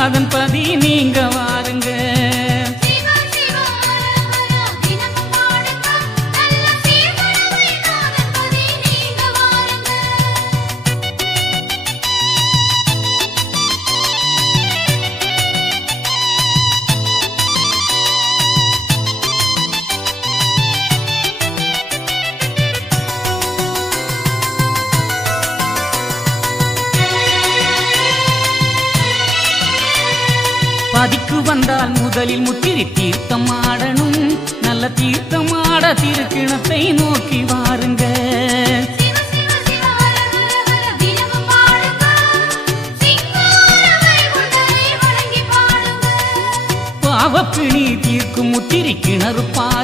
காதன் பல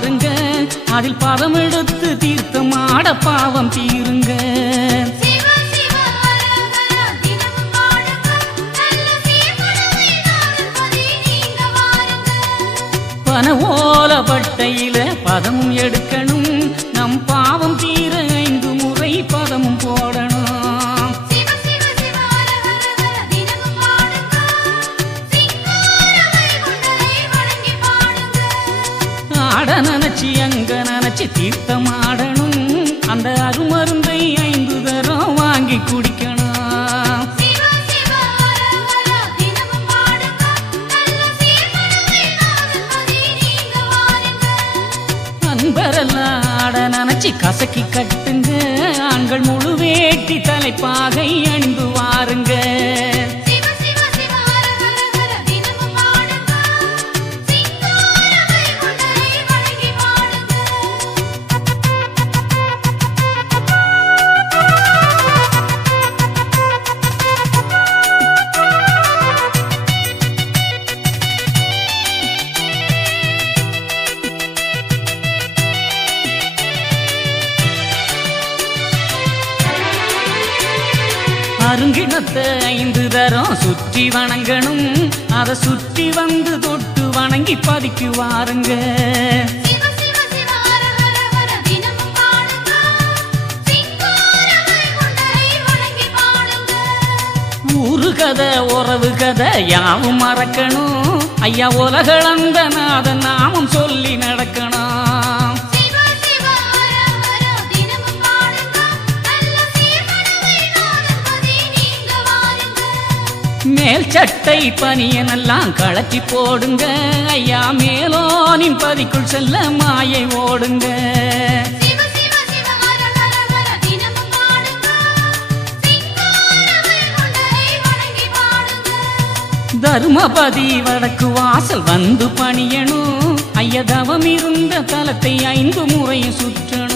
பாருங்க. அதில் பதம் எடுத்து தீர்த்தம் ஆட பாவம் தீருங்க. பண ஓலப்பட்டையில பதமும் எடுக்கணும். நம் பாவம் தீர ஐந்து முறை பதமும் போடணும். வச்சு தீர்த்தமாடணும். அந்த அருமருந்தை ஐந்து தரம் வாங்கி குடிக்கணும். அன்பரல்லாட நினைச்சி கசக்கி கட்டுங்க. ஆண்கள் முழு வேட்டி தலைப்பாகை அணிந்து வாருங்க. மறக்கணும். ஐயா உலகளந்த நாதன் நாமும் சொல்லி நடக்கணும். மேல் சட்டை பனியனெல்லாம் களைச்சி போடுங்க ஐயா மேலோனின் பதிக்குள் செல்ல மாயை ஓடுங்க தருமபதி வடக்கு வாசல் வந்து பணியணும் ஐயதவம் இருந்த தலத்தை ஐந்து முறை சுற்றணும்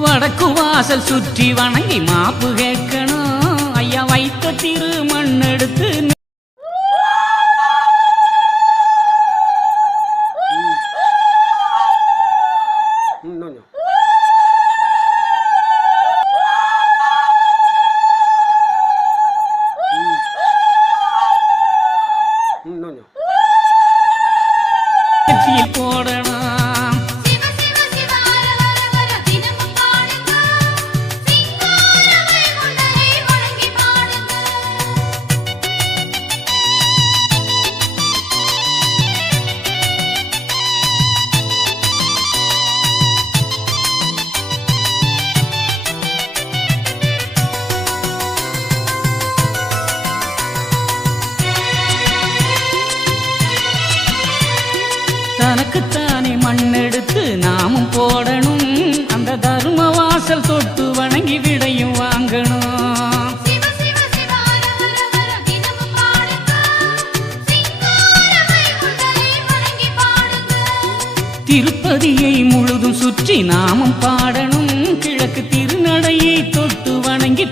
வடக்கு வாசல் சுற்றி வணங்கி மாப்பு கேட்கணும் ஐயா வைத்த திருமண் எடுத்து ஆட்சியில் போடணும்.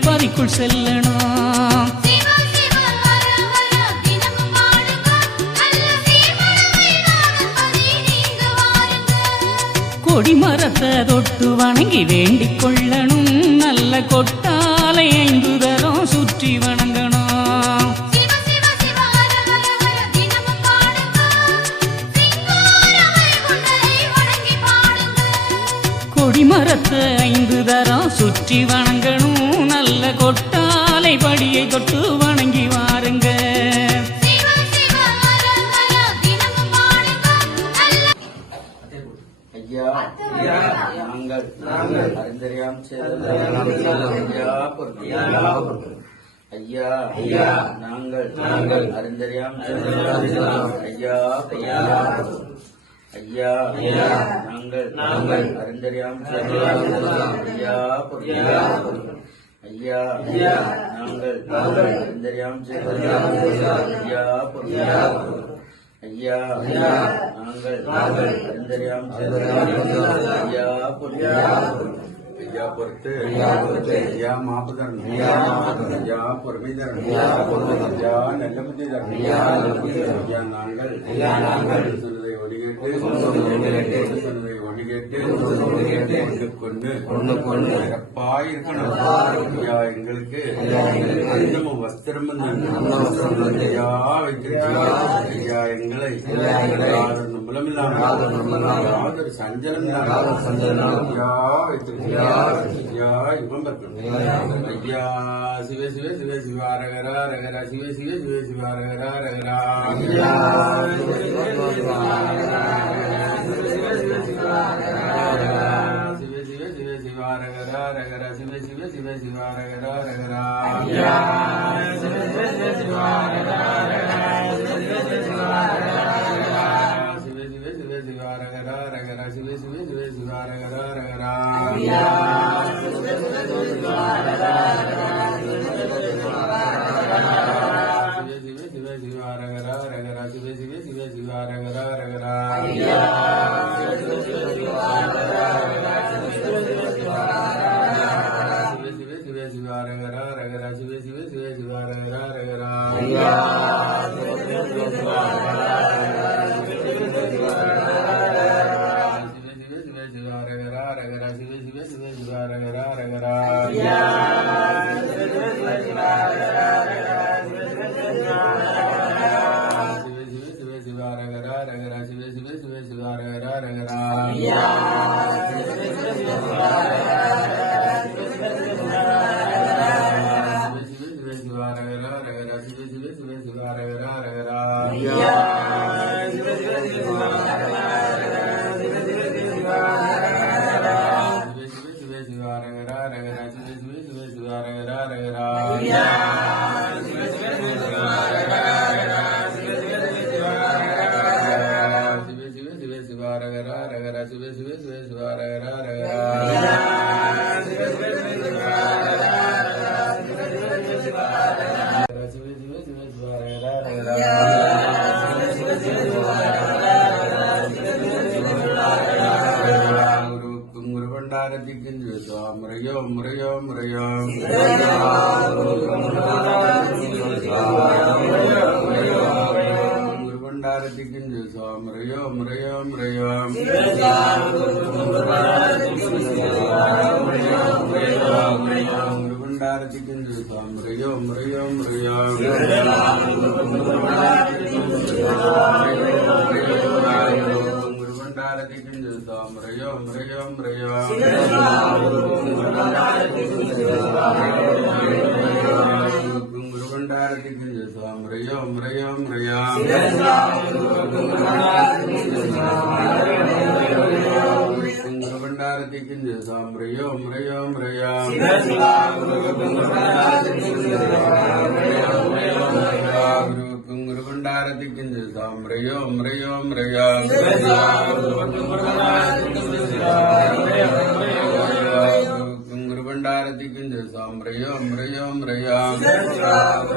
பறிக்குள் செல்லணும். கொடி மரத்தை தொட்டு வணங்கி வேண்டிக் கொள்ளணும். நல்ல கொட்டாலை ஐந்து தரம் சுற்றி வணங்கணும். கொடிமரத்தை ஐந்து தரம் சுற்றி வணங்கணும். கொட்டாலை படியை தொட்டு வணங்கி வாருங்க. நாங்கள் நாங்கள் அறிந்தறியாம் செய்தோம் ஐயா ஐயா நாங்கள் நாங்கள் அறிந்தறியாம் ஐயா ஐயா ஐயா ஐயா நாங்கள் நாங்கள் அறிந்தறியாம் ஐயா ஐயா ஐயா நாங்கள் செய்தோம் ஐயா ஐயா. நாங்கள் நாங்கள் அறிந்தறியாம் ஐயா ஐயா. பொறுத்து. ஐயா பொறுத்து. ஐயா மாப்புதன் ஐயா ஐயா பொறுமைதன் ஐயா பொறுமை ஐயா நல்ல புத்திதன் ஐயா நல்ல புத்திதன் ஐயா நாங்கள் ஐயா நாங்கள் சொன்னதை ஒடிகேட்டு சொன்னதை கேட்டு ஒன்று கொண்டு ஒன்று கொண்டு. சிறப்பாய் இருக்கணும். ஐயா எங்களுக்கு அந்தமும் வஸ்திரம் அந்த வஸ்திரம் ஐயா வைத்திருக்கிறா ஐயா எங்களை ஒரு சஞ்சலம் ஐயா வைத்திருக்கிறா ஐயா இவன் ஐயா சிவ சிவ சிவ சிவாரகரா ரகரா சிவ சிவ சிவ சிவாரகரா ரகரா ஐயா Hare Krishna. முறையா முறையோ. முறையோ குருபண்டாரத்திக்கும் ஜோசா முறையோ முறையோ முறையா. குருபண்டாரத்திக்கும் ஜோசா முறையோ முறையா முறையா. हरिओम हरिओम हरिओम गुरुगंडारती स्वाम हरिओम हरिओम हरिओम गुरुगंडारती स्वाम हरिओम हरिओम हरिओम गुरुगंडारती स्वाम Hariom Hariom Hariom Yam Briyam Briyam Briyam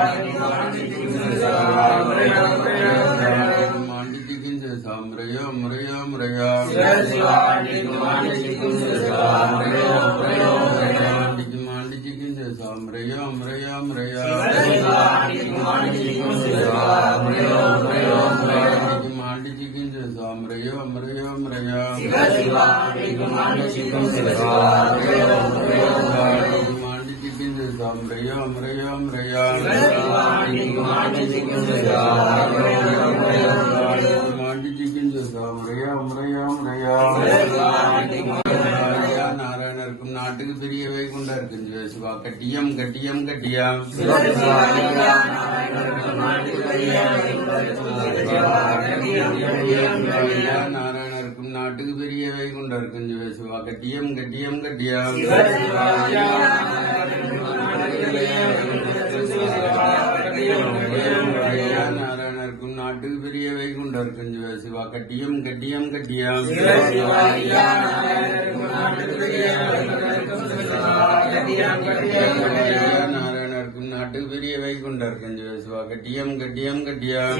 Om Rayam Rayam Rayam Rayam Rayam Rayam Rayam Rayam கட்டியம் கட்டியம் கட்டியம். நாராயணருக்கும் நாட்டுக்கு பெரிய வைகுண்டருக்கும் சிவசிவா கட்டியம் கட்டியம் கட்டியம். நாராயணருக்கும் நாட்டுக்கு பெரிய வைகுண்டருக்கும் சிவசிவா கட்டியம் கட்டியம் கட்டியம். நாராயணருக்கும் நாட்டுக்கு பெரிய வைகுண்டா இருக்கு சிவா கட்டியம் கட்டியம் கட்டியம்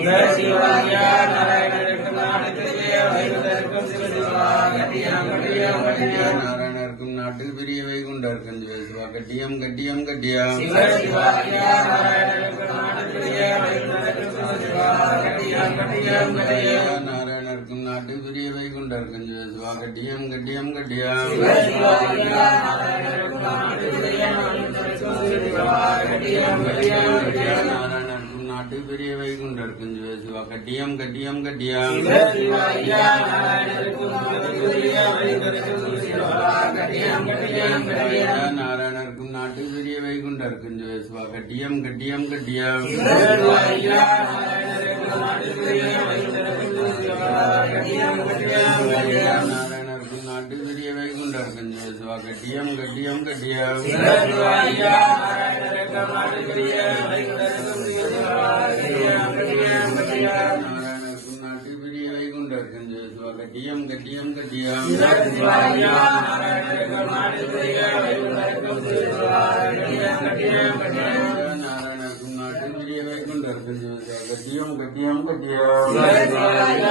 நாராயணருக்கும் நாட்டுக்கு பெரிய வைகுண்டா இருக்கு சிவா கட்டியம் கட்டியம் கட்டியம் நாராயணருக்கும் நாட்டுக்கு பெரிய வைகுண்டா இருக்கு சிவா கட்டியம் கட்டியம் கட்டியம் நாட்டு பெரிய வைகுண்டர் கஞ்ச சிவா கட்டியம் கட்டியம் கட்டியம். நாட்டு பெரிய வைகுண்டர் கஞ்ச சிவா கட்டியம் கட்டியம் கட்டியம். நாராயணருக்கும் நாட்டு பெரிய வைகுண்டர் கஞ்ச சிவா கட்டியம் கட்டியம் கட்டியம். ஐயா நாராயணருக்கும் பெரிய வைகுண்டா இருக்கு சிவா கட்டியம் கட்டியம் கட்டியம் நாராயணருக்கும் நாட்டுக்கு பெரிய வைகுண்டா இருக்கு சிவா கட்டியம் கட்டியம் கட்டியம் நாராயணருக்கும் பெரிய இருக்கு கட்டியம் கட்டியம் கட்டியம்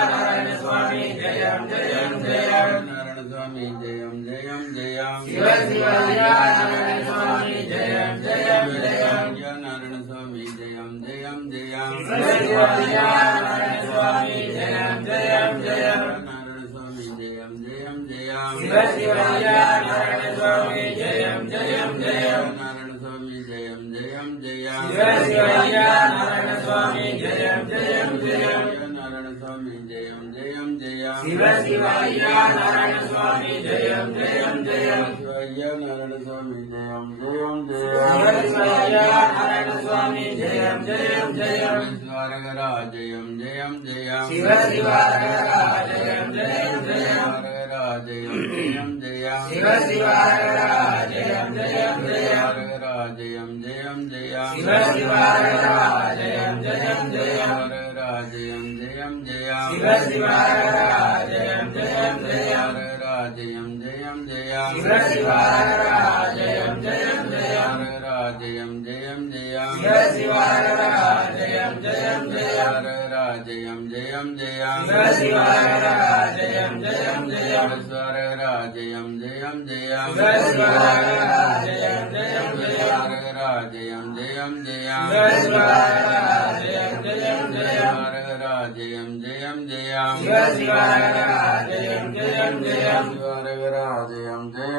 జయం జయం జయం. నారాయణ స్వామి జయం జయం జయం. శివ శివ నారాయణ స్వామి జయం జయం జయం. నారాయణ స్వామి జయం జయం జయం. శివ శివ నారాయణ స్వామి జయం జయం జయం. నారాయణ స్వామి జయం జయం జయం. శివ శివ నారాయణ స్వామి జయం జయం జయం. నారాయణ స్వామి జయం జయం జయం. శివ శివ నారాయణ స్వామి జయం జయం జయం. شام جی جان سومی جی جی جیا شامی جی جی جم سارگ راج جیم جیا شا جگ راجم جا شا جگ ریا شرگ راج جیم جیا شا جم در راجی دم دیا جم جر راج جیم دیا جم دیا سر راجم جیم دیا جم جر ریام جم جر ریام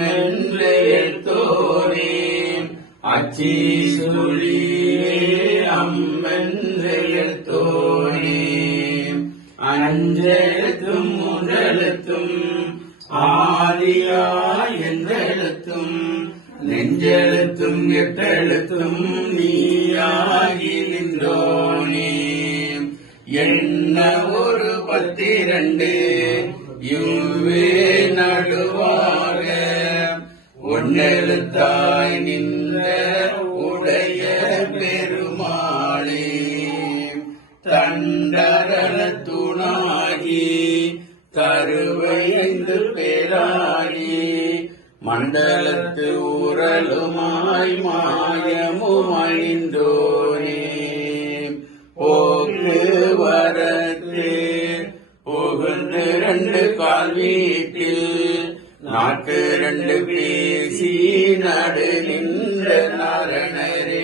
உம்மென்று எழுத்தோனே அச்சி சுழியே அம்மென்று எழுத்தோனே அஞ்செழுத்தும் மூன்றெழுத்தும் ஆதியா புகுந்து ரெண்டு கால் வீட்டில் நாட்டு ரெண்டு பேசி நடு நின்ற நரணரே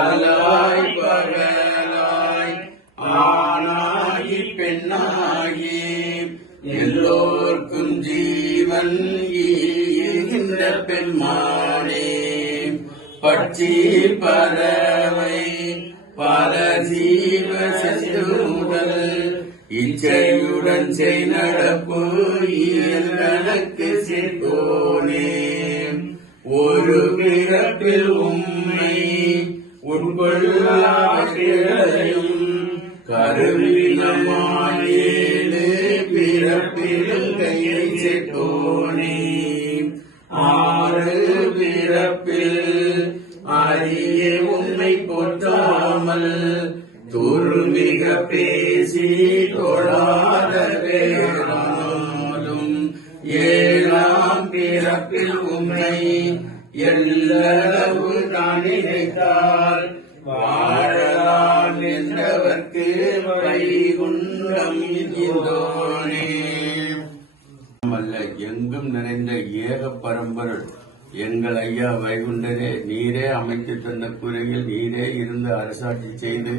அலாய் பகலாய் ஆனாகி பெண்ணாகி எல்லோர்க்கும் ஜீவன் ஈகின்ற பெண்மானே. பட்சி பறவை பல ஜீவ சத்து முதல் இச்சையுடன் செய் நடப்பு இயல் கணக்கு சேர்த்தோனே ஒரு பிறப்பில் உம்மை உட்கொள்ளாயும் கருவினமாயேழு பிறப்பிலும் கையை சேர்த்தோனே ஆறு பிறப்பில் அரிய உண்மை போற்றாமல் துருமிக பேசி தொழாத வேறாலும் ஏழாம் பிறப்பில் உண்மை எல்லளவு தான் நினைத்தால் வாழலாம் என்றவர்க்கு வைகுண்டம் இதோனே அல்ல எங்கும் நிறைந்த ஏக பரம்பரல் எங்கள் ஐயா வைகுண்டரே நீரே அமைத்து தந்த கூரையில் நீரே இருந்து அரசாட்சி செய்து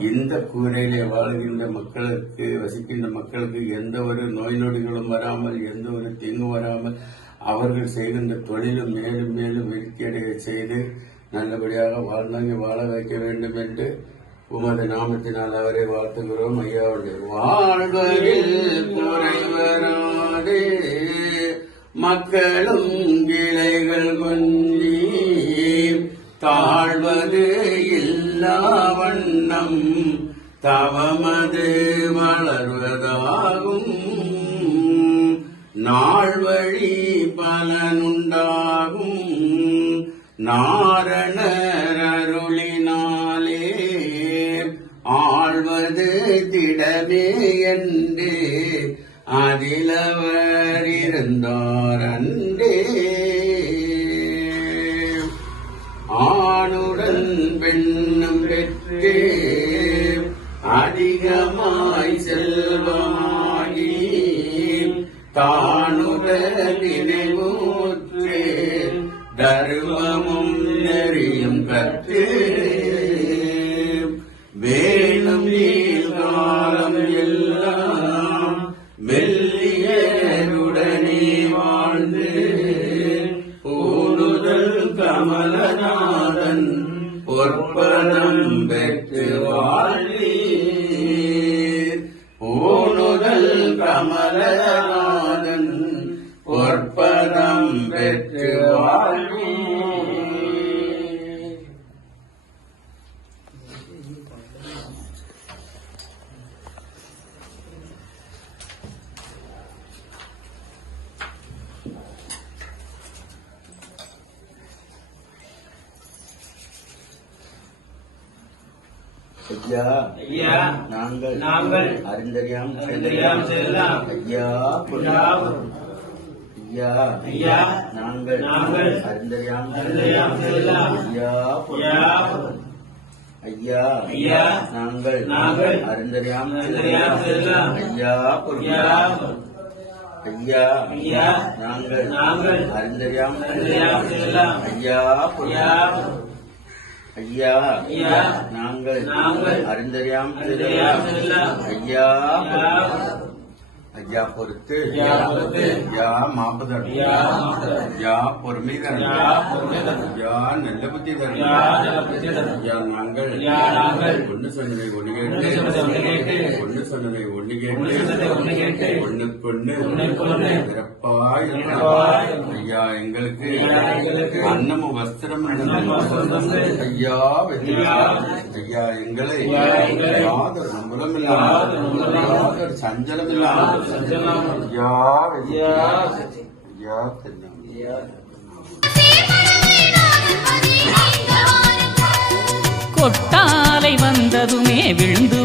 இந்த கூரையிலே வாழ்கின்ற மக்களுக்கு வசிக்கின்ற மக்களுக்கு எந்த ஒரு நோய் நொடிகளும் வராமல் எந்த ஒரு தீங்கும் வராமல் அவர்கள் செய்கின்ற தொழிலும் மேலும் மேலும் விருத்தியடைய செய்து நல்லபடியாக வாழ்ந்தாங்க வாழ வைக்க வேண்டும் என்று உமது நாமத்தினால் அவரை வாழ்த்துகிறோம். ஐயாவுடைய வாழ்வதில் குறைவராதே மக்களும் கிளைகள் கொஞ்சி தாழ்வது இல்லா வண்ணம் தவமது வளர்வதாகும். நாள் வழி பலனுண்டாகும். நாரணர் அருளினாலே ஆழ்வது திடமே என்று அதிலவர் இருந்தார் ஐயா ஐயா ஐயா நாங்கள் நாங்கள் அறிந்தறியாம் அறிந்தறியாம் செல்லாம் ஐயா ஐயா ஐயா நாங்கள் நாங்கள் ஐயா ஐயா ஐயா பொறுத்து ஐயா பொறுத்து. ஐயா மாப்பதர் ஐயா மாப்பதர். ஐயா பொறுமை தரும் ஐயா பொறுமை தரும். ஐயா நல்ல புத்தி தரும் ஐயா நல்ல புத்தி தரும். ஐயா நாங்கள் ஐயா நாங்கள் ஒண்ணு கேட்டு கேட்டு. சொன்னதை ஒண்ணு கேட்டு. ஒண்ணுக்கொண்ணு. சிறப்பாய். ஐயா எங்களுக்கு அன்னமும் வஸ்திரம். ஐயா ஐயா எங்களை யாதொரு நம்பலம் இல்லாமல் யாதொரு சஞ்சலம் இல்லாமல் ஐயா ஐயா. கொட்டாலை வந்ததுமே விழுந்து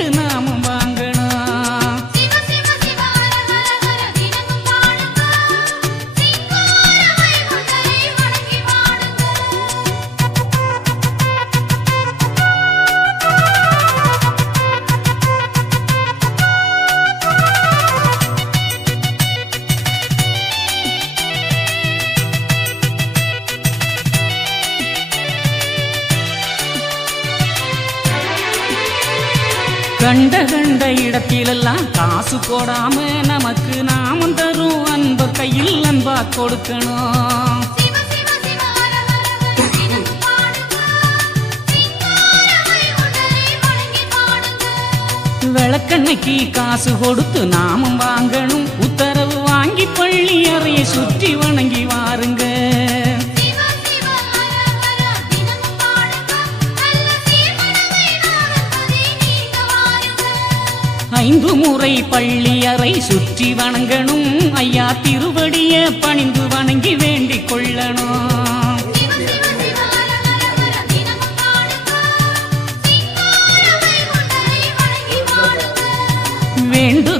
மாப்பு கேட்டு கொடுத்து நாமம் வாங்கணும். உத்தரவு வாங்கி பள்ளி அறையை சுற்றி வணங்கி வாருங்க வாருங்க. ஐந்து முறை பள்ளி அறை சுற்றி வணங்கணும். ஐயா திருவடிய பணிந்து வணங்கி வேண்டிக் கொள்ளணும்.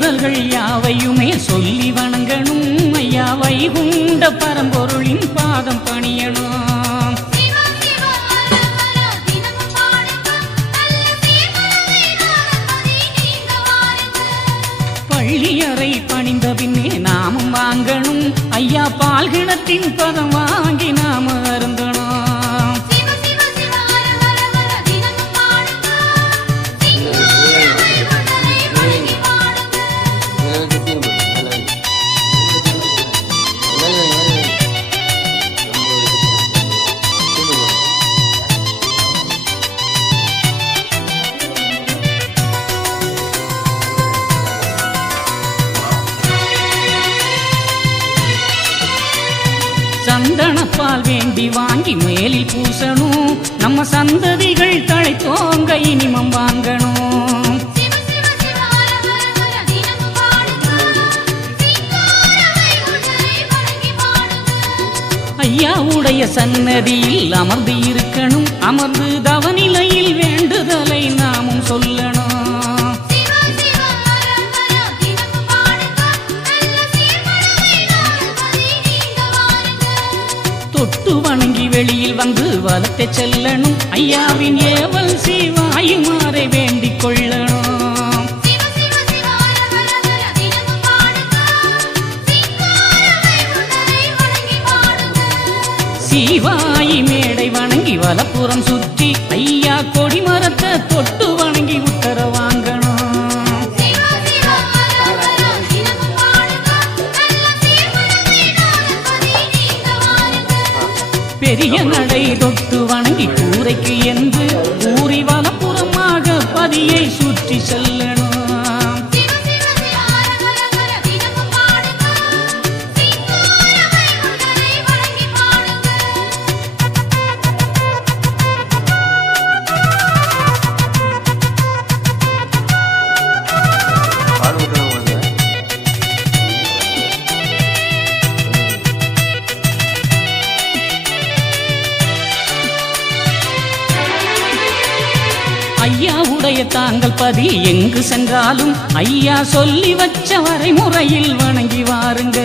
பாடல்கள் யாவையுமே சொல்லி வணங்கணும். ஐயா வைகுண்ட பரம்பொருளின் பாதம் பணியணும் பள்ளியறை பணிந்த பின்னே நாமும் வாங்கணும். ஐயா பால்கிணத்தின் பதம் அமர்ந்து தவநிலையில் வேண்டுதலை நாமும் சொல்லணும். தொட்டு வணங்கி வெளியில் வந்து வலத்தை செல்லணும். ஐயாவின் ஏவல் சிவாயுமாறை வேண்டிக் கொள்ளணும். சிவாயி மேடை வணங்கி வலப்புறம் சுற்றி ஐயா கொடிமரத்தை தொட்டு வணங்கி உத்தர வாங்கணும். பெரிய நடை தொட்டு வணங்கி கூரைக்கு என்று ஊறி வலப்புறமாக பதியை சுற்றி செல்ல ஐயாவுடைய தாங்கள் பதி எங்கு சென்றாலும் ஐயா சொல்லி வச்ச வரைமுறையில் வணங்கி வாருங்க.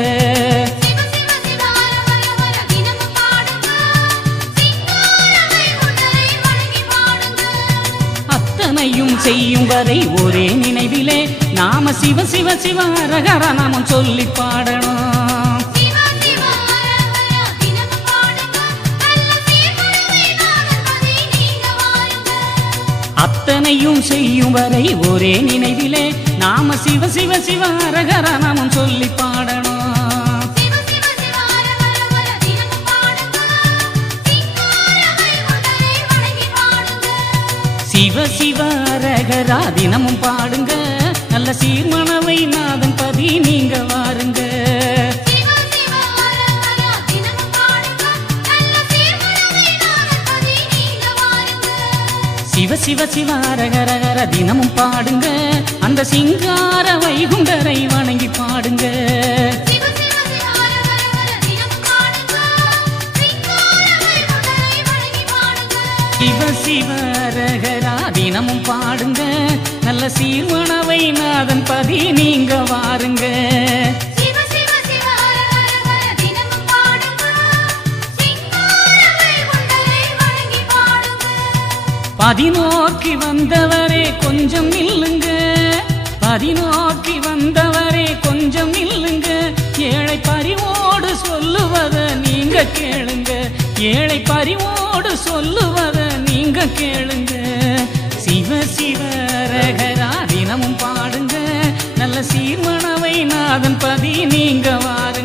அத்தனையும் செய்யும் வரை ஒரே நினைவிலே நாம சிவ சிவ சிவ ரகர நாமம் சொல்லி பாடணும். அத்தனையும் செய்யும் வரை ஒரே நினைவிலே நாம சிவ சிவ சிவ அரகர நாமம் சொல்லி பாடணும். சிவ சிவ அரகரா தினமும் பாடுங்க. நல்ல சீர்மனவை நாதன் சிவ சிவ சிவ அரகரகர தினமும் பாடுங்க. அந்த சிங்கார வைகுண்டரை வணங்கி பாடுங்க. சிவ சிவ சிவ ஹர ஹர ஹர தினமும் பாடுங்க. நல்ல சீர்மனவை நாதன் பதி நீங்க வாருங்க. பதினோக்கி வந்தவரே கொஞ்சம் நில்லுங்க. பதினோக்கி வந்தவரே கொஞ்சம் நில்லுங்க. ஏழை பறிவோடு சொல்லுவத நீங்க கேளுங்க. ஏழை பறிவோடு சொல்லுவத நீங்க கேளுங்க. சிவ சிவ ரகரா தினமும் பாடுங்க. நல்ல சீர்மனவை நாதன் பதி நீங்க வாருங்க.